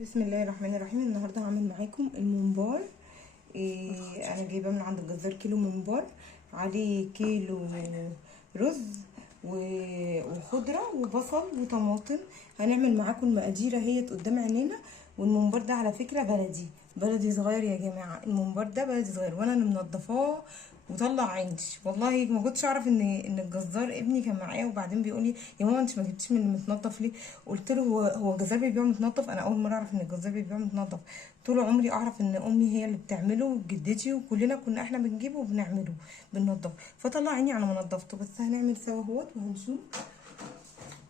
بسم الله الرحمن الرحيم. النهارده هعمل معاكم الممبار. انا جايباه من عند الجزار كيلو ممبار، عليه كيلو رز وخضره وبصل وطماطم. هنعمل معاكم المقادير اهي قدام عينينا. والممبار ده على فكره بلدي صغير يا جماعه. الممبار ده بلدي صغير وانا اللي منضفاه وطلع عيني. والله ما كنتش اعرف ان الجزار ابني كان معايا، وبعدين بيقول لي يا ماما انت ما جبتيش من المتنضف ليه؟ قلت له هو الجزار بيبيعه متنضف؟ انا اول مره اعرف ان الجزار بيبيعه متنضف. طول عمري اعرف ان امي هي اللي بتعمله وجدتي، وكلنا كنا احنا بنجيبه وبنعمله بننضفه. فطلع عيني على ما نضفته. بس هنعمل سوا اهوت وهنشوف.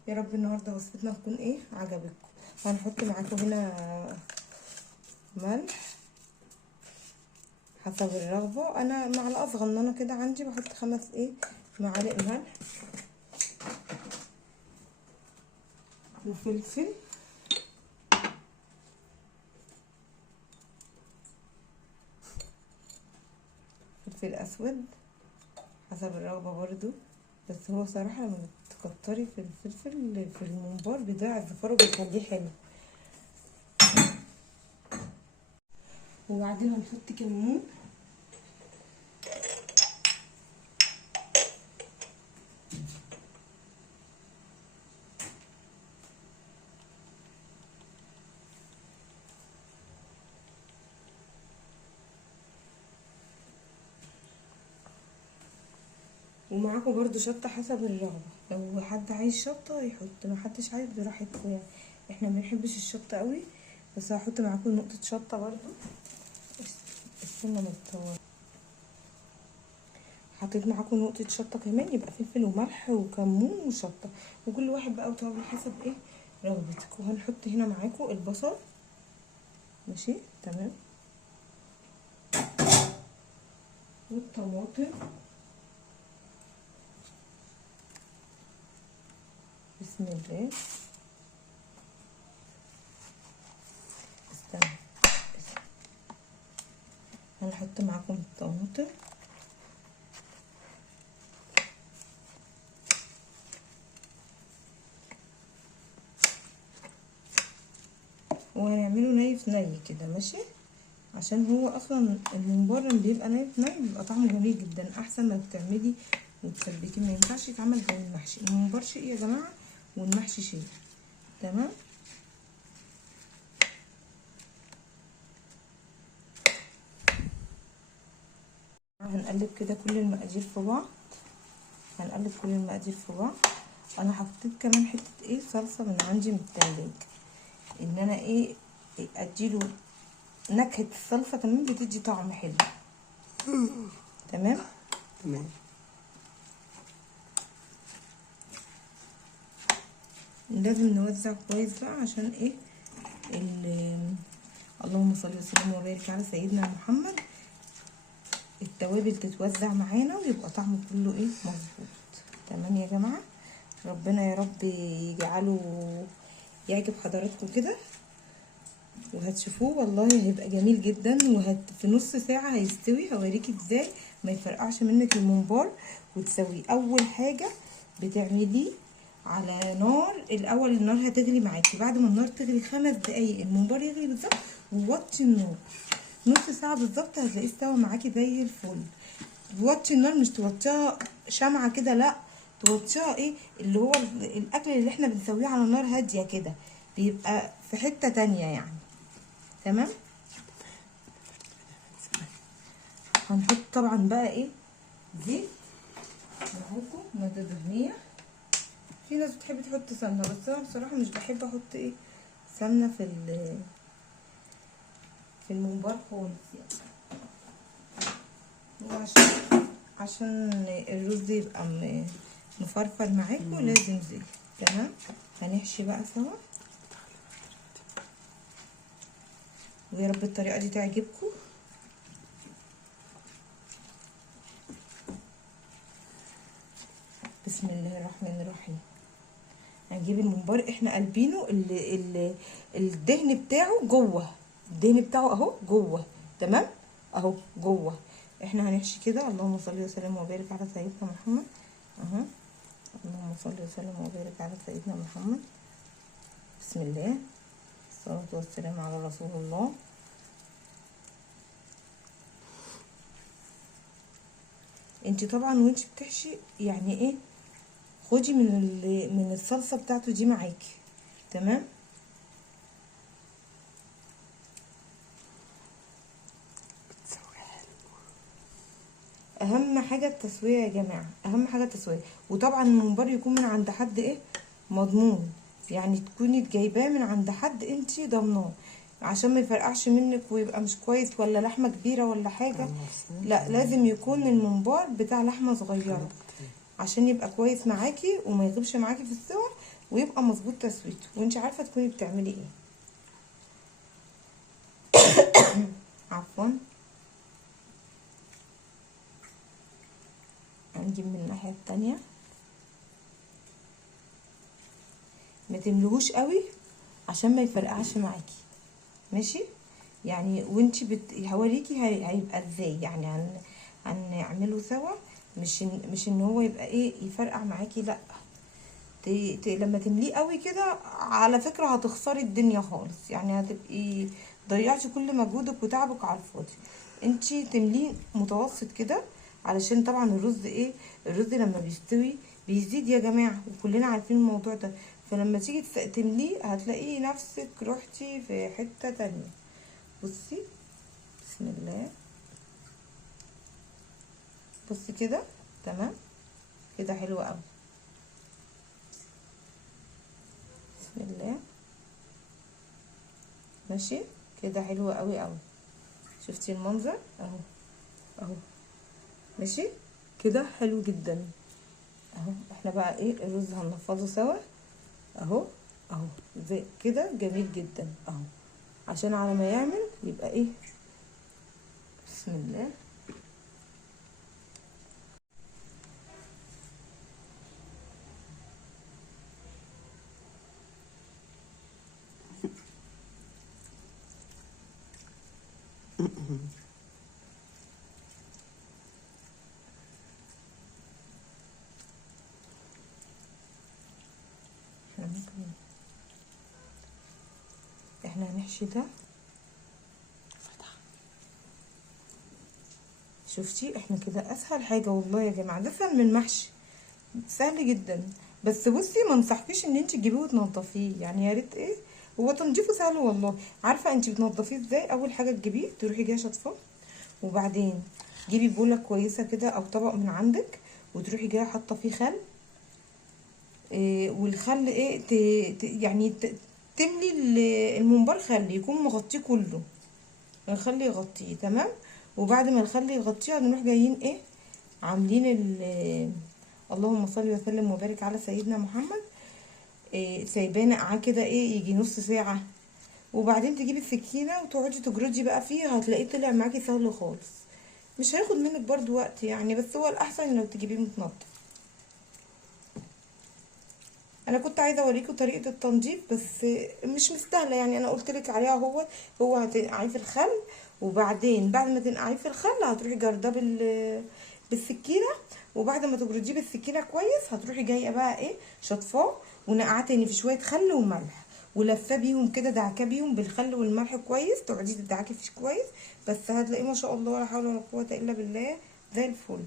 يا رب النهارده وصفتنا تكون عجبتكم. هنحط معاكم هنا ملح حسب الرغبه. انا معلقه صغننه كده عندي بحط 5 معالق ملح وفلفل فلفل اسود حسب الرغبه برضو. بس هو صراحه لما تكتري في الفلفل في الممبار بيضيع الزفاره وبيخليه حلو. وبعدين هنحط كمون ومعاكم برضو شطه حسب الرغبه. لو حد عايز شطه يحط، ما حدش عايز براحتكم يعني. احنا ما بنحبش الشطه قوي، بس هحط معاكم نقطه شطه برضو. السمنه متطوره. حطيت معاكم نقطه شطه كمان، يبقى فلفل وملح وكمون وشطه. وكل واحد بقى وتوابل حسب رغبتك. وهنحط هنا معاكم البصل. ماشي تمام. والطماطم. بسم الله. استنى، هنحط معاكم الطماطم وهنعمله ني في ني كده. ماشي، عشان هو اصلا الممبار لما بيبقى ني في ني بيبقى طعمه جميل جدا، احسن ما بتعملي وتسبكي. ما ينفعش يتعمل زي المحشي. الممبار شيء يا جماعه والمحشي شيء. تمام. هنقلب كده كل المقادير في بعض. انا حطيت كمان حته صلصه من عندي من التلاجة، ان انا اديله نكهه. الصلصه كمان بتدي طعم حلو. تمام. لازم نوزع كويس بقى عشان اللهم صل وسلم وبارك على سيدنا محمد. التوابل تتوزع معانا ويبقى طعمه كله مظبوط. تمام يا جماعه. ربنا يا رب يجعله يعجب حضراتكم كده، وهتشوفوه والله هيبقى جميل جدا. في نص ساعه هيستوي. هوريكي ازاي ما يفرقعش منك الممبار وتسويه. اول حاجه بتعمليه على نار الاول. النار هتغلي معاكي. بعد ما النار تغلي 5 دقايق الممبار يغلي بالظبط، ووطي النار. نص ساعه بالظبط هتلاقيه استوى معاكي زي الفل. توطي النار، مش توطيها شمعه كده، لا، توطيها اللي هو الاكل اللي احنا بنسويه على نار هاديه كده بيبقى في حته تانية يعني. تمام. هنحط طبعا بقى زيت معاكم، ماده دهنيه. في ناس بتحب تحط سمنه، بس انا بصراحه مش بحب احط سمنه في الممبار خالص يعني. عشان الرز يبقى مفرفر معاكم لازم زيت. تمام. هنحشي بقى سوا، ويا رب الطريقه دي تعجبكم. بسم الله الرحمن الرحيم. هنجيب الممبار احنا قلبينه الدهن بتاعه جوه. الدهن بتاعه اهو جوه. تمام اهو جوه. احنا هنحشي كده. اللهم صل وسلم وبارك على سيدنا محمد. اهو. اللهم صل وسلم وبارك على سيدنا محمد. بسم الله. الصلاة والسلام على رسول الله. انت طبعا وانت بتحشي يعني ايه، خدي من الصلصة بتاعته دي معاكي. تمام. اهم حاجه التسويه يا جماعه، اهم حاجه التسويه. وطبعا الممبار يكون من عند حد ايه مضمون، يعني تكوني جايباه من عند حد انتي ضامناه، عشان ما يفرقعش منك ويبقى مش كويس، ولا لحمه كبيره ولا حاجه. لا، لازم يكون الممبار بتاع لحمه صغيره عشان يبقى كويس معاكي وما يغيبش معاكي في السوا، ويبقى مظبوط تسويته وانتي عارفه تكوني بتعملي ايه. عفوا. هنجيب من الناحيه التانية. ما تملهوش قوي عشان ما يفرقعش معاكي، ماشي؟ يعني وانتي هوريكي هيبقى ازاي، يعني هنعمله سوا. مش ان هو يبقى ايه يفرقع معاكي، لا. لما تمليه قوي كده على فكرة هتخسري الدنيا خالص، يعني هتبقي ضيعتي كل مجهودك وتعبك على الفاضي. انتي تمليه متوسط كده، علشان طبعا الرز ايه، الرز لما بيستوي بيزيد يا جماعة، وكلنا عارفين الموضوع ده. فلما تيجي تمليه هتلاقي نفسك روحتي في حتة تانية. بصي، بسم الله. بصي كده. تمام كده، حلو قوي. بسم الله. ماشي كده، حلو قوي قوي. شفتي المنظر اهو، اهو. ماشي كده، حلو جدا اهو. احنا بقى ايه، الرز هننفضه سوا اهو، اهو زي كده، جميل جدا اهو، عشان على ما يعمل يبقى ايه. بسم الله. احنا هنحشي ده. شفتي، احنا كده اسهل حاجه والله يا جماعه، ده اسهل من المحشي، سهل جدا. بس بصي، ما انصحكيش ان انت تجيبيه وتنضفيه، يعني يا ريت ايه، هو تنظيفه سهل والله. عارفه انت بتنضفيه ازاي؟ اول حاجه تجيبيه تروحي جايه شطفاه، وبعدين جيبي بوله كويسه كده او طبق من عندك، وتروحي جايه حاطه فيه خل. إيه، والخل ايه يعني تملي الممبار خل يكون مغطيه كله، الخل يغطيه. تمام. وبعد ما الخل يغطيه هنروح جايين ايه، عاملين اللهم صل وسلم وبارك على سيدنا محمد. إيه، سايباه نقعاه كده ايه يجي نص ساعه، وبعدين تجيبي السكينه وتقعدي تجردي بقى فيه، هتلاقيه طلع معاكي سهل خالص، مش هياخد منك برضو وقت يعني، بس هو الاحسن لو تجيبيه متنضف. انا كنت عايزه اوريكم طريقه التنظيف بس مش مستاهله، يعني انا قلت لك عليها. هو هتنقعيه في الخل، وبعدين بعد ما تنقعيه في الخل هتروحي جرداه بالسكينه، وبعد ما تجرديه بالسكينه كويس هتروحي جايه بقى ايه شطفاه، ونقعاه تاني في شويه خل وملح، ولفاه بيهم كده، دعكاه بيهم بالخل والملح كويس، تقعدي تدعكي فيه كويس، بس هتلاقيه ما شاء الله ولا حول ولا قوه الا بالله زي الفل.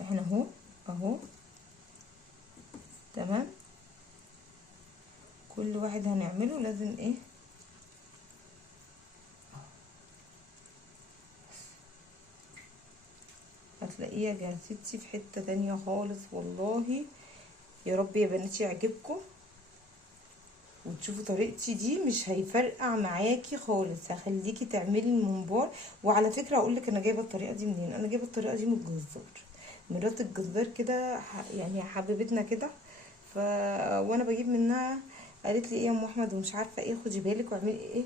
احنا اهو، اهو. تمام. كل واحد هنعمله لازم ايه، هتلاقيه يا ستي في حتة تانية خالص والله. يا رب يا بناتي يعجبكم وتشوفوا طريقتي دي، مش هيفرقع معاكي خالص، هخليكي تعملي الممبار. وعلى فكرة اقول لك انا جايبه الطريقه دي منين، انا جايبه الطريقه دي من الجزار، مرات الجزار كده يعني حبيبتنا كده. وانا بجيب منها قالت لي ايه يا ام احمد ومش عارفه ايه، خدي بالك واعملي ايه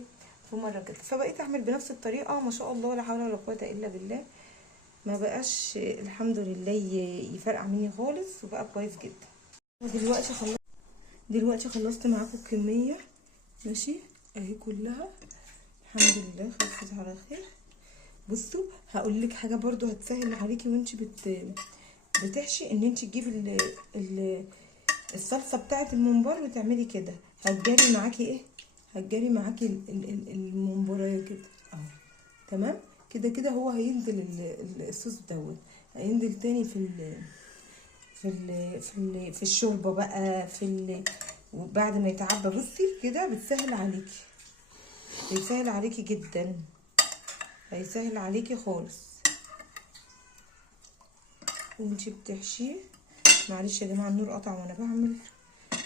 في مره كده، فبقيت اعمل بنفس الطريقه، ما شاء الله ولا حول ولا قوه الا بالله، ما بقاش الحمد لله يفرقع مني خالص، وبقى كويس جدا. دلوقتي خلصت معاكم الكميه، ماشي اهي كلها الحمد لله خلصت على خير. بصوا، هقول لك حاجه برضو هتسهل عليكي وانت بتحشي، ان انت تجيبي الصلصه بتاعه الممبار وتعملي كده، هتجري معاكي ايه، هتجري معاكي الممبرايه كده اهو. تمام كده كده هو هينزل الصوص دوت، هينزل تاني في الشوربه بقى وبعد ما يتعبى. بصي كده بتسهل عليكي، بيسهل عليكي جدا، هيسهل عليكي خالص وانتي بتحشيه. معلش يا جماعه النور قطع وانا بعمل،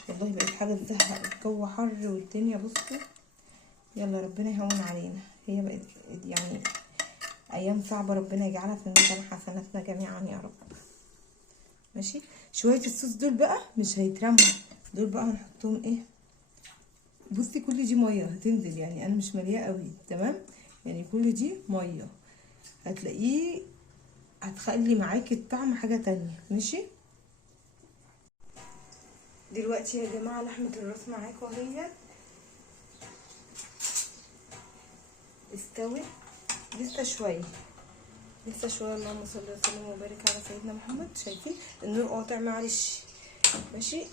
والله بقت حاجه تزهق، الجو حر والدنيا بصوا. يلا ربنا يهون علينا، هي بقت يعني ايام صعبه، ربنا يجعلها في ميزان حسناتنا جميعا يا رب. ماشي، شويه الصوص دول بقى مش هيترموا، دول بقى هنحطهم ايه. بصي كل دي ميه هتنزل، يعني انا مش ملياه قوي تمام، يعني كل دي ميه هتلاقيه هتخلي معاكي الطعم حاجه تانية. ماشي، دلوقتي يا جماعه لحمه الراس معاكم اهي استوت، لسه شويه لسه شويه. اللهم صل وسلم وبارك على سيدنا محمد. شايفين النور قاطع معلش. ماشي،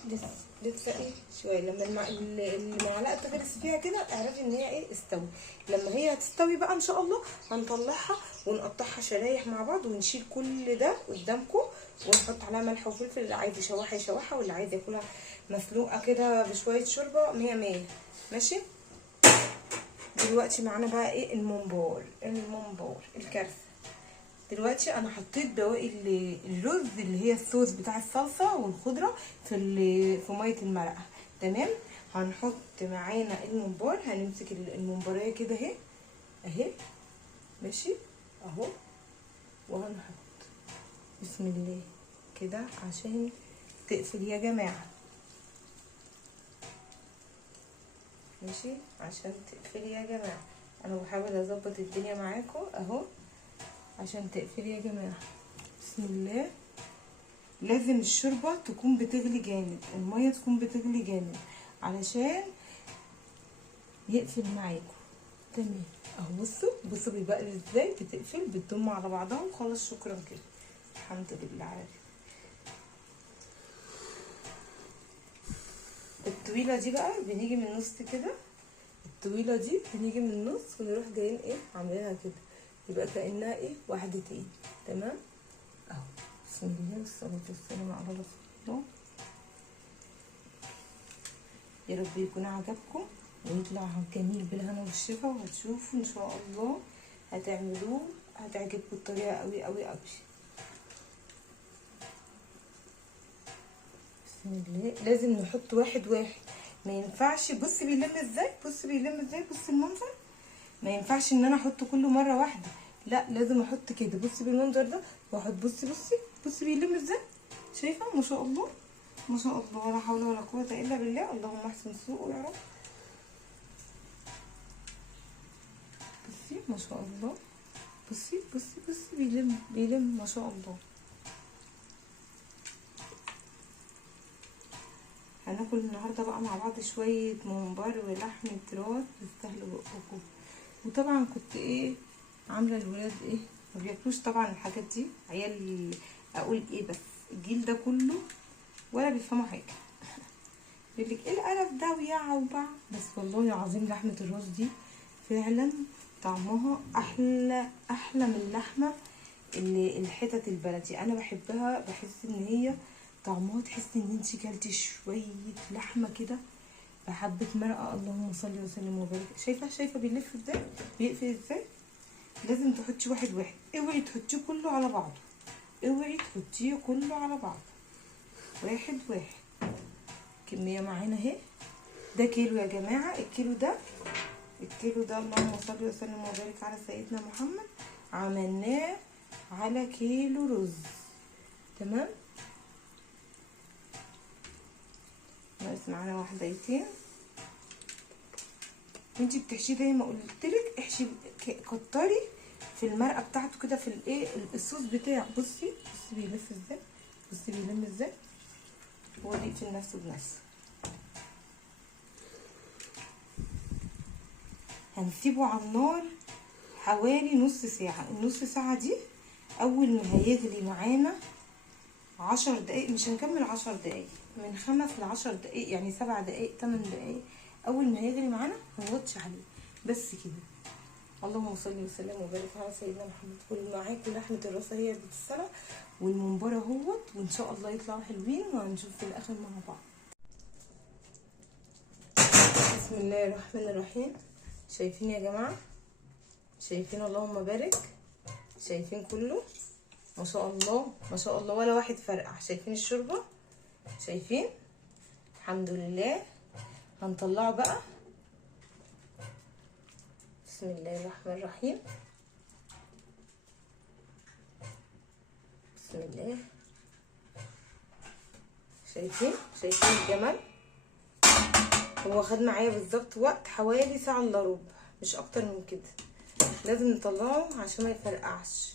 لسه ايه شويه. لما المعلقه تغرس فيها كده اعرفي ان هي ايه استوي. لما هي هتستوي بقى ان شاء الله هنطلعها ونقطعها شرايح مع بعض، ونشيل كل ده قدامكم، ونحط عليها ملح وفلفل. اللي عايز يشوحها يشوحها، واللي عايز ياكلها مسلوقه كده بشويه شوربه 100 100. ماشي، دلوقتي معانا بقى ايه الممبار الكارثه. دلوقتي انا حطيت بواقي الرز اللي هي الصوص بتاع الصلصه والخضره في ميه المرقه. تمام، هنحط معانا الممبار، هنمسك الممباريه كده اهي ماشي اهو، وهنحط بسم الله كده عشان تقفل يا جماعه. ماشي، عشان تقفلي يا جماعه، انا بحاول اظبط الدنيا معاكم اهو عشان تقفلي يا جماعه. بسم الله. لازم الشوربه تكون بتغلي جامد، الميه تكون بتغلي جامد علشان يقفل معاكم. تمام اهو، بصوا بيبقى ازاي، بتقفل بتضم على بعضها وخلاص. شكرا كده، الحمد لله على الطويله دي بقى بنيجي من النص كده، الطويله دي بنيجي من النص ونروح جايين ايه عاملينها كده، يبقى كانها ايه وحدتين. تمام اهو. بسم الله والصلاه والسلام على رسول الله. يا رب يكون عجبكم ويطلع جميل بالهنا والشفا، وهتشوفوا ان شاء الله هتعملوه هتعجبكم الطريقه قوي قوي قوي. بسم الله. لازم نحط واحد واحد، ما ينفعش. بصي بيلم ازاي، بصي المنظر. ما ينفعش ان انا احط كله مره واحده، لا لازم احط كده. بصي بالمنظر ده واحط. بصي بيلم ازاي، شايفه؟ ما شاء الله ما شاء الله، ولا حول ولا قوه الا بالله. اللهم احسن سوقه يا رب. بصي ما شاء الله، بصي بيلم ما شاء الله. هناكل النهارده بقى مع بعض شويه ممبار ولحمه راس تستاهلوا بقكم. وطبعا كنت ايه عامله الولاد ايه ما بياكلوش طبعا الحاجات دي، عيال اقول ايه، بس الجيل ده كله ولا بيفهموا حاجه. يقول لك ايه القرف ده ويا وبع. بس والله العظيم لحمه الراس دي فعلا طعمها احلى من اللحمه اللي الحتت البلدي. انا بحبها، بحس ان هي طعمها تحسي ان انتي كلتي شويه لحمه كده بحبه مرقه. اللهم صل وسلم وبارك. شايفه بيلف ازاي، بيقفل ازاي. لازم تحطي واحد واحد، اوعي تحطيه كله على بعضه، واحد واحد. كميه معانا اهي، ده كيلو يا جماعه. الكيلو ده اللهم صل وسلم وبارك على سيدنا محمد، عملناه على كيلو رز. تمام، ناقص معانا واحدتين. وانتي بتحشيه زي ما قلتلك احشي، كتري في المرقه بتاعته كده، في الايه الصوص بتاعه. بصي بيلف ازاي، بيلم ازاي، هو بيقفل نفسه بنفسه. هنسيبه على النار حوالي نص ساعه. النص ساعه دي اول ما هيغلي معانا 10 دقايق، مش هنكمل 10 دقايق، من 5 ل10 دقايق، يعني 7 دقايق 8 دقايق. اول ما هيغلي معانا هنغطش عليه بس كده. اللهم صل وسلم وبارك على سيدنا محمد. كل معاكم لحمه الراس هي بتتسلق والممبار اهوت، وان شاء الله يطلعوا حلوين وهنشوف في الاخر مع بعض. بسم الله الرحمن الرحيم. شايفين يا جماعه؟ شايفين؟ اللهم بارك. شايفين كله ما شاء الله ما شاء الله، ولا واحد فرقع. شايفين الشوربه؟ شايفين؟ الحمد لله. هنطلعه بقى. بسم الله الرحمن الرحيم. بسم الله. شايفين؟ شايفين الجمال؟ هو خد معايا بالظبط وقت حوالي ساعة الا ربع، مش اكتر من كده. لازم نطلعه عشان ما يفرقعش،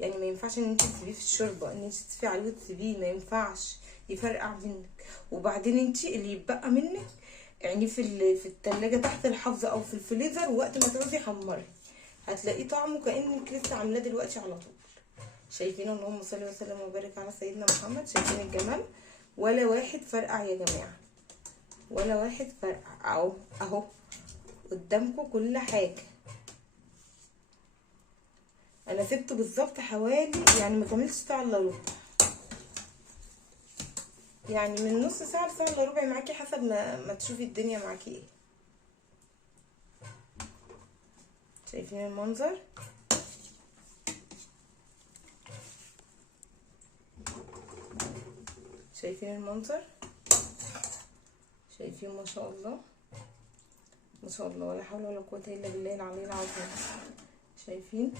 يعني ما ينفعش ان انت تسيبيه في الشوربه، ان انت تسيبيه عليه وتسيبيه، ما ينفعش يفرقع منك. وبعدين انت اللي يتبقى منك يعني في التلاجة تحت الحافظه او في الفريزر، وقت ما تعوزي حمري هتلاقيه طعمه كانك لسه عاملاه دلوقتي على طول. شايفين؟ اللهم صل وسلم وبارك على سيدنا محمد. شايفين الجمال؟ ولا واحد فرقع يا جماعه، ولا واحد فرقع. اهو اهو قدامكم كل حاجه. انا سبته بالظبط حوالي يعني ما كملتش ساعه الا ربع، يعني من نص ساعه لساعه الا ربع معاكي، حسب ما تشوفي الدنيا معاكي ايه. شايفين المنظر؟ شايفين المنظر؟ شايفين؟ ما شاء الله ما شاء الله، ولا حول ولا قوه الا بالله العلي العظيم. شايفين؟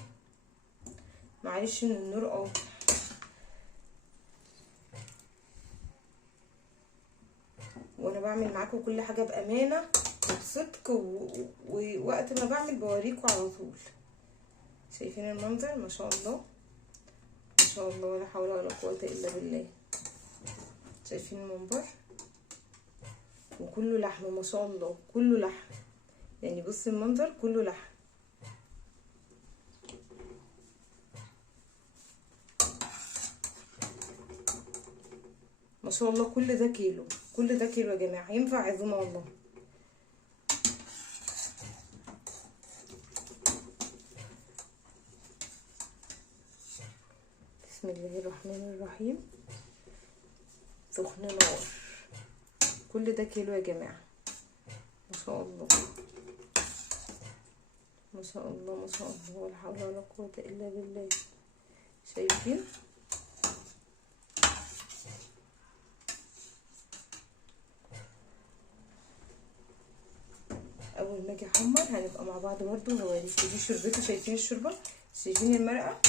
معلش من النور قاطع. وانا بعمل معاكم كل حاجه بامانه وبصدق، ووقت ما بعمل بوريكم على طول. شايفين المنظر؟ ما شاء الله ما شاء الله، ولا حول ولا قوه الا بالله. شايفين المنبر؟ وكله لحم ما شاء الله، كله لحم. يعني بص المنظر كله لحم. ما شاء الله. كل ده كيلو، كل ده كيلو يا جماعه، ينفع عزومه والله. بسم الله الرحمن الرحيم. سخن نار. كل ده كيلو يا جماعه. ما شاء الله ما شاء الله ما شاء الله، ولا حول ولا قوه الا بالله. شايفين؟ اول ما اجي احمر هنبقى مع بعض برده وهوريكم. دي شوربته. شايفين الشوربه؟ شايفين المرقه؟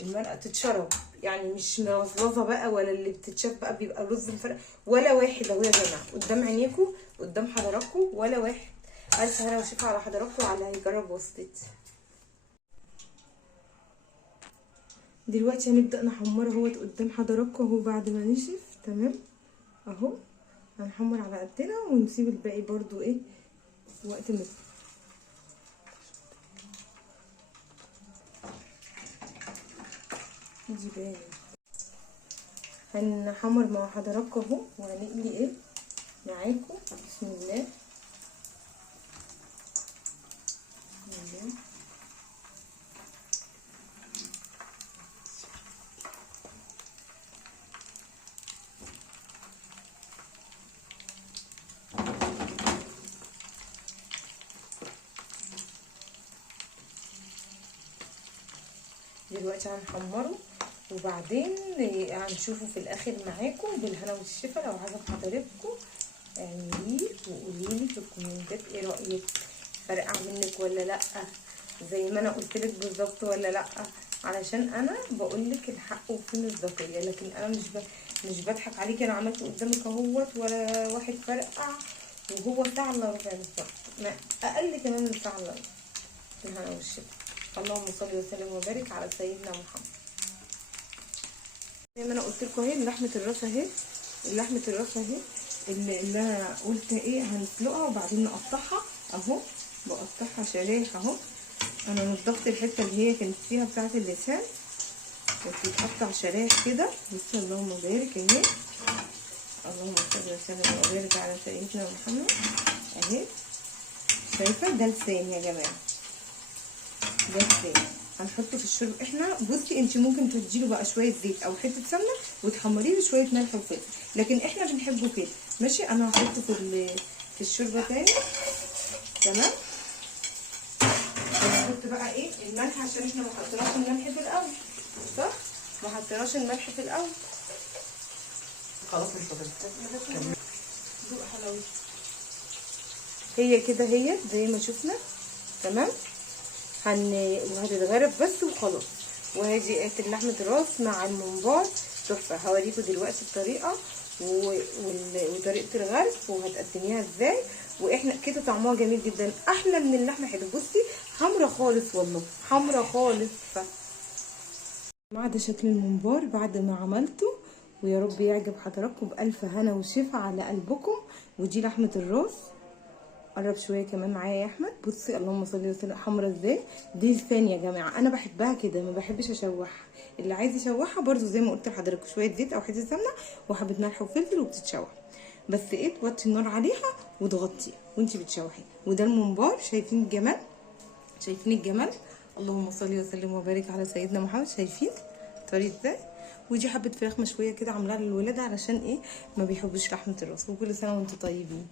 المرقه تتشرب، يعني مش ملظلظه بقى، ولا اللي بتتشاف بقى بيبقى رز مفرق. ولا واحد اهو يا جماعه قدام عينيكم قدام حضراتكم، ولا واحد. الف هنا وشفا على حضراتكم وعلى هيجرب وصفتي. دلوقتي هنبدا نحمره اهوت قدام حضراتكم اهو، بعد ما نشف تمام اهو. هنحمر على قدنا ونسيب الباقي برضو ايه وقت ما يجي بالي. هنحمر مع حضراتكم اهو، وهنقلي ايه معاكم. بسم الله. بسم الله. دلوقتي هنحمره وبعدين هنشوفه في الاخر معاكم بالهنا والشفا. لو عجب حضراتكم اعمليه وقوليلي في الكومنتات ايه رايك، فرقع منك ولا لا، زي ما انا قلتلك بالظبط ولا لا، علشان انا بقولك الحق وفي مصداقيه. لكن انا مش بضحك عليكي. انا عملت قدامك اهوت ولا واحد فرقع، وهو ساعه الا ربع بالظبط، ما اقل كمان من ساعه الا ربع. بالهنا والشفا. اللهم صل وسلم وبارك على سيدنا محمد. زي ما انا قلت لكم اهي لحمه الراس اهي، لحمه الراس اهي اللي انا قلت ايه هنسلقها وبعدين نقطعها اهو. بقطعها شرايح اهو. انا نضفت الحته اللي هي كانت فيها بتاعه اللسان، وبتتقطع شرايح كده. بسم اللهم بارك اهي اللهم صل وسلم وبارك على سيدنا محمد. اهي شايفه ده لسان يا جماعه، ده لسان هنحطه في الشرب. احنا بصي انت ممكن تديله بقى شويه زيت او حته سمنه وتحمريه بشويه ملح وفلفل، لكن احنا بنحبه كده. ماشي، انا هحطه في الشوربه تاني. تمام. هنحط بقى ايه الملح عشان احنا ما حطيناش الملح في الاول، صح؟ ما حطيناش الملح في الاول. خلاص مش فاضل. دوق حلاوتي. هي كده هي زي ما شفنا. تمام. وهتتغرف بس وخلاص. وهذه اكل لحمه الراس مع الممبار تحفه. هوريكم دلوقتي الطريقه وطريقه الغرف وهتقدميها ازاي. واحنا كده طعمها جميل جدا، احلى من اللحمه حلو. بصي حمرا خالص، والله حمرا خالص. ده شكل الممبار بعد ما عملته، ويا رب يعجب حضراتكم بألف هنا وشفا على قلبكم. ودي لحمه الراس. قرب شويه كمان معايا يا احمد. بصي اللهم صل وسلم، حمرا ازاي. دي لسان يا جماعه، انا بحبها كده، ما بحبش اشوحها. اللي عايز يشوحها برده زي ما قلت لحضرتك شويه زيت او حته سمنه وحبه ملح وفلفل وبتتشوح. بس ايه، توطي النار عليها وتغطيها وانتي بتشوحي. وده الممبار. شايفين الجمال؟ شايفين الجمال؟ اللهم صل وسلم وبارك على سيدنا محمد. شايفين طريقه ازاي؟ ودي حبه فراخ مشويه كده عاملاها للولاد علشان ايه، ما بيحبوش لحمه الراس. وكل سنه وانتم طيبين.